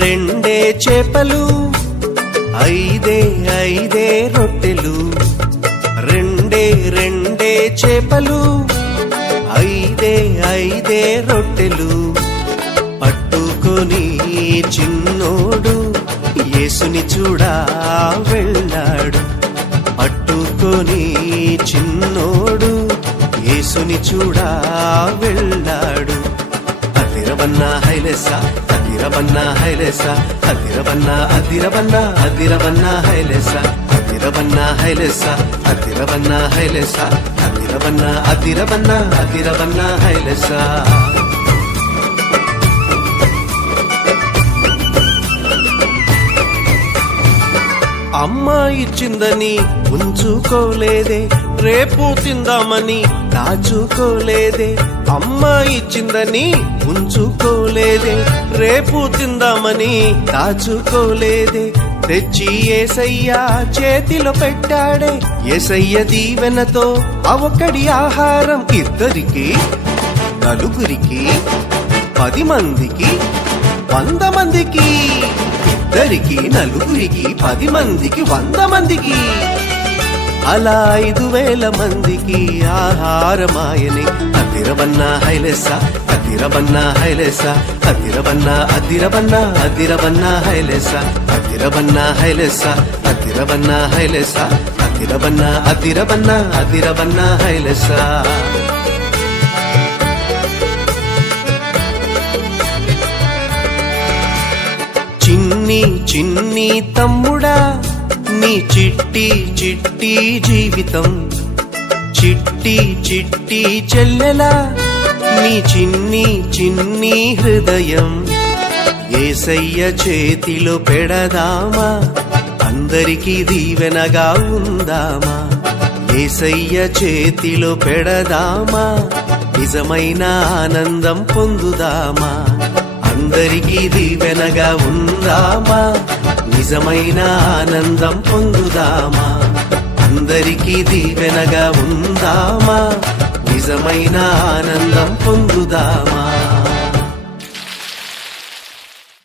రెండే చేపలు, ఐదే రొట్టెలు. రెండే చేపలు, ఐదే రొట్టెలు. పట్టుకొని చిన్నోడు యేసుని చూడా వెళ్ళాడు. పట్టుకొని చిన్నోడు యేసుని చూడా వెళ్ళాడు. అదిరవన్నా హైలెస, అదిరవన్నా హైలెస, అదిరవన్నా అదిరవన్నా అదిరవన్నా హైలెస, అదిరవన్నా హైలెస, అదిరవన్నా హైలెస, అదిరవన్నా అదిరవన్నా అదిరవన్నా హైలెస. అమ్మ ఇచ్చిందని ఉంచుకోలేదే, రేపు తిందామని దాచుకోలేదే. అమ్మ ఇచ్చిందని ఉంచుకోలేదే, రేపు తిందామని దాచుకోలేదే. తెచ్చి యేసయ్య చేతిలో పెట్టాడే. యేసయ్య దీవెనతో అవకడి ఆహారం ఇద్దరికి, నలుగురికి, 10 మందికి, 100 మందికి. ఇద్దరికి, నలుగురికి, 10 మందికి, 100 మందికి. అలా 5,000 మందికి ఆహారమాయని. అదిరవన్నా హైలెస, అదిరవన్నా హైలెస, అదిరవన్నా అదిరవన్నా అదిరవన్నా హైలెస, అదిరవన్నా హైలెస, అదిరవన్నా హైలెస, అదిరవన్నా అదిరవన్నా అదిరవన్నా హైలెస. చిన్ని తమ్ముడా, నీ చిట్టి జీవితం. చిట్టి చెల్లెలా, నీ చిన్ని హృదయం. యేసయ్య చేతిలో పెడదామా, అందరికీ దీవెనగా ఉందామా. యేసయ్య చేతిలో పెడదామా, నిజమైన ఆనందం పొందుదామా. అందరికీ దీవెనగా ఉందామా, నిజమైన ఆనందం పొందుదామా. అందరికీ దీవెనగా ఉందామా, నిజమైన ఆనందం పొందుదామా.